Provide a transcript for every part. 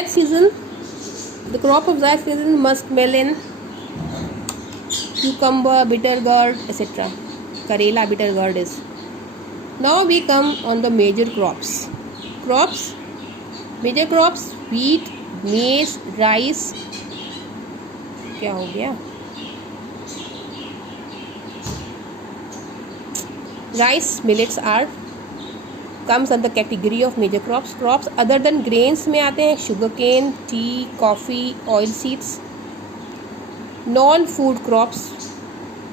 Zaid season, the crop of Zaid season muskmelon, cucumber, bitter gourd, etc. Karela, bitter gourd is. Now we come on the major crops. Major crops, wheat, maize, rice. क्या हो गया? Rice, millets are comes under the category of major crops. Crops other than grains में आते हैं sugarcane, tea, coffee, oilseeds. Non-food crops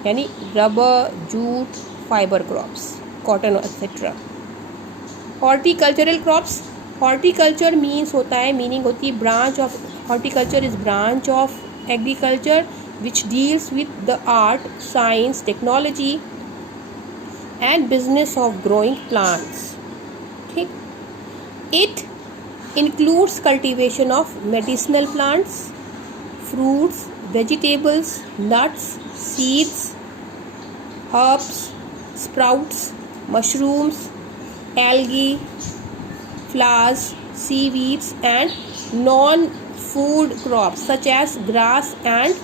यानी rubber, jute, fiber crops, cotton, etc. Horticultural crops. Horticulture means होता है, meaning होती है branch of horticulture is branch of agriculture which deals with the art, science, technology and business of growing plants. ठीक, it includes cultivation of medicinal plants, fruits, vegetables, nuts, seeds, herbs, sprouts, mushrooms, algae, flowers, seaweeds and non-food crops such as grass and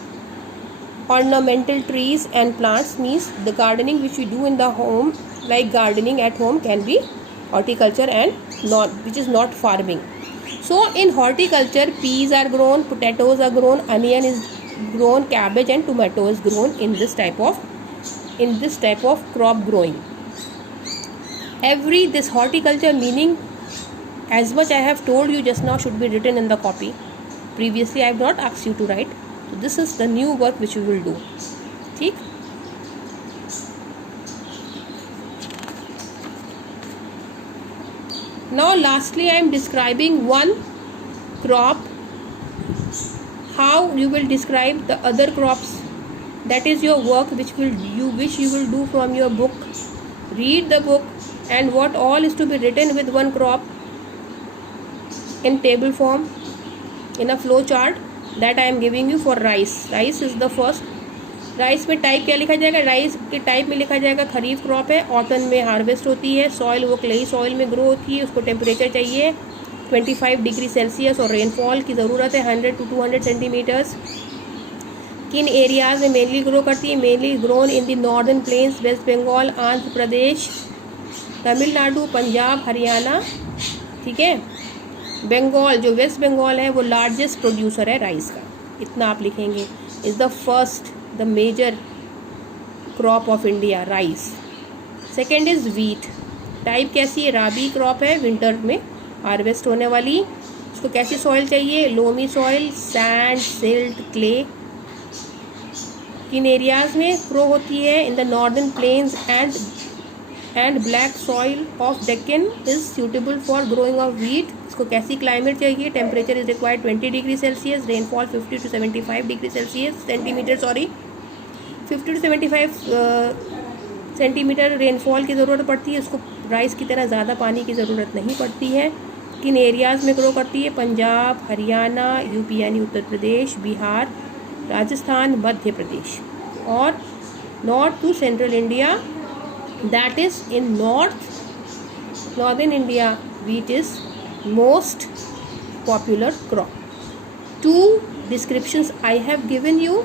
ornamental trees and plants. Means the gardening which we do in the home, like gardening at home, can be horticulture and not, which is not farming. So in horticulture, peas are grown, potatoes are grown, onion is grown, cabbage and tomato is grown in this type of crop growing. This horticulture meaning, as much I have told you just now, should be written in the copy. Previously I have not asked you to write. So this is the new work which you will do. ठीक. Now lastly I am describing one crop. How you will describe the other crops? That is your work which you will do from your book. Read the book and what all is to be written with one crop in table form, in a flow chart that I am giving you for rice. Rice is the first. Rice में type क्या लिखा जाएगा? Rice के type में लिखा जाएगा खरीफ crop है, Orton में हार्वेस्ट होती है, सॉइल वो क्लेई सॉइल में ग्रो होती है, उसको टेम्परेचर चाहिए 25 डिग्री सेल्सियस और रेनफॉल की ज़रूरत है 100 to 200 सेंटीमीटर्स. किन एरियाज में मेनली ग्रो करती है? Mainly grown in the northern plains, West Bengal, Andhra Pradesh, Tamil Nadu, Punjab, Haryana. ठीक है. बंगाल, जो वेस्ट बंगाल है वो लार्जेस्ट प्रोड्यूसर है राइस का. इतना आप लिखेंगे. Is the first, the major crop of India, rice. Second is wheat. Type कैसी है? राबी क्रॉप है, विंटर में हार्वेस्ट होने वाली. उसको कैसी सॉइल चाहिए? Loamy soil, sand, silt, clay. किन एरियाज में ग्रो होती है? In the northern plains and black soil of Deccan is suitable for growing of wheat. इसको कैसी क्लाइमेट चाहिए? Temperature is required 20 degree Celsius, rainfall 50 to 75 degree centimetre 50 to 75 centimetre rainfall की ज़रूरत पड़ती है. उसको राइस की तरह ज़्यादा पानी की ज़रूरत नहीं पड़ती है. किन एरियाज़ में ग्रो करती है? पंजाब, हरियाणा, यूपी यानी उत्तर प्रदेश, बिहार, राजस्थान, मध्य प्रदेश. और north to central India, that is in northern India, wheat is most popular crop. 2 descriptions I have given you.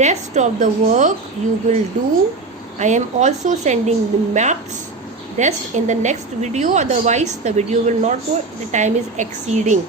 Rest of the work you will do. I am also sending the maps. Rest in the next video, otherwise the video will not go. The time is exceeding.